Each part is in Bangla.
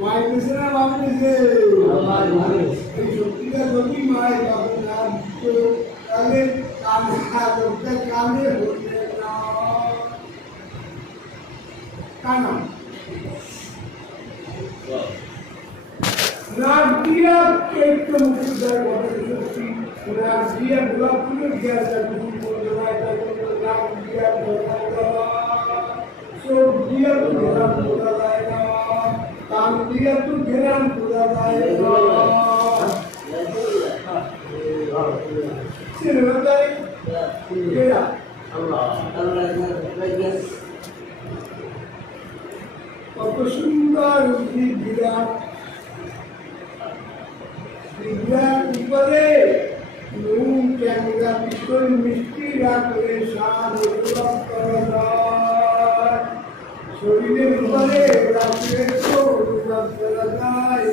মায়ের দেশে না বাবার দেশে এই সত্যিটা যদি মায়ের বাবার না দিত তাহলে লোকটা কানে হচ্ছে না কানা রাজদিয়া একটু মুক্তিদার ঘটে সত্যি রাজদিয়া গোলাপুরে গিয়া যাবে রাজদিয়া সব দিয়া তো ঘেরাম করা যায় না কান দিয়া তো ঘেরাম করা যায় না সিনেমাটাই ঘেরা কত সুন্দর বিরাট বিরাট উপরে নুন ক্যামেরা পিস্তল মিষ্টি রাখলে সার শরীরের উপরে রাখলে তো করা যায়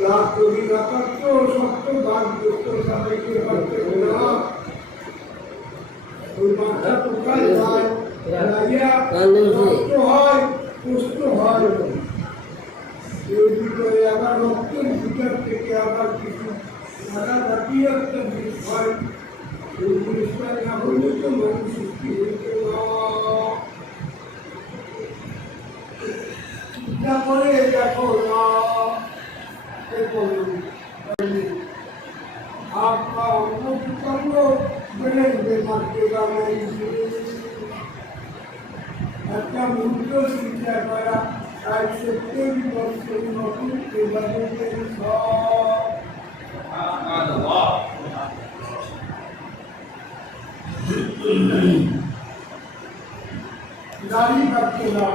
লাভ করি রাখাত্ম সত্য বাদ দুঃখ সবাইকে পারতে না ওই মাথা কোথায় যায় রক্ত হয় পুষ্ট হয় এর ভিতরে আবার রক্তের ভিতর থেকে আবার কিছু সারা জাতীয় একটা জিনিস হয় এই জিনিসটা না হলে তো মানুষ সৃষ্টি হইতে না করে দেখো না आपका अन्न बने बेमार के একটা মুহূর্ত চিন্তা করা আর সত্যি বছর নতুন এবারের নারী বাচ্চারা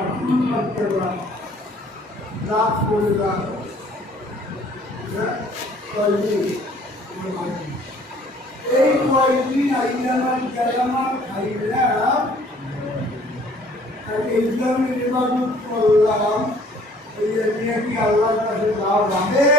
বাচ্চারা রাত করে রাত এই কয়েকদিন আইলামার গেলামার খাইলা ইসলামের ইবাদত করলাম এই নিয়ে কি আল্লাহর কাছে লাভ হবে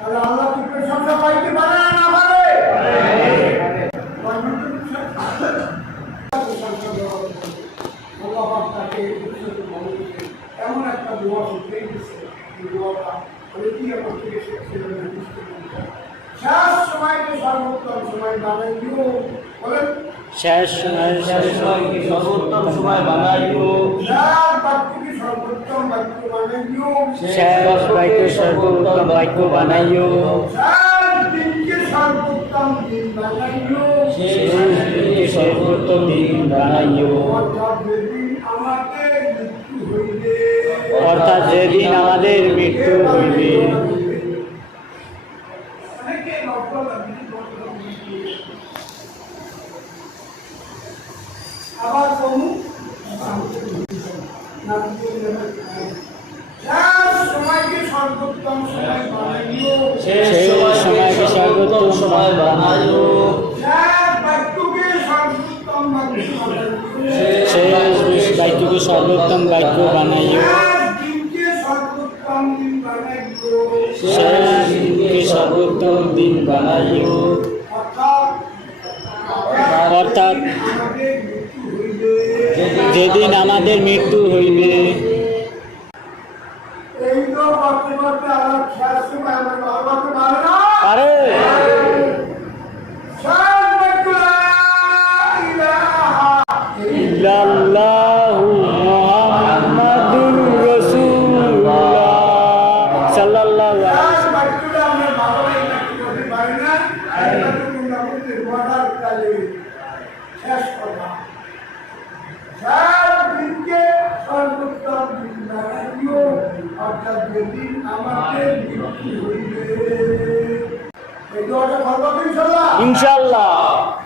আর আল্লাহ তোকে সবটা পাইতে পারে না পারে আল্লাহ তাকে এমন একটা দোয়া শিখে গেছে দোয়াটা অনেকেই আমার থেকে শিখছিলেন শেষ সময়কে সর্বোত্তম সময় বানাইও বলেন শেষ সময়কে সর্বোত্তম সময় বানাইও বাক্যকে সর্বোত্তম বাক্য বানাইও শেষ বাক্যকে সর্বোত্তম বাক্য বানাইও দিনকে সর্বোত্তম দিন বানাইও শেষ দিনকে সর্বোত্তম দিন বানাইও অর্থাৎ যেদিন আমাদের মৃত্যু হইবে আবার সময়কে সর্বোত্তম সময় বানাইও শেষ সময়কে সর্বোত্তম সময় বানাইও শেষ বাক্যকে সর্বোত্তম বাক্য বানাইও শেষ দিনকে সর্বোত্তম দিন বানাইও অর্থাৎ যেদিন আমাদের মৃত্যু হইবে পারে ইল্লাল্লাহু মুহাম্মাদুর রাসূলুল্লাহ সাল্লাল্লাহু আলাইহি ইনশাআল্লাহ।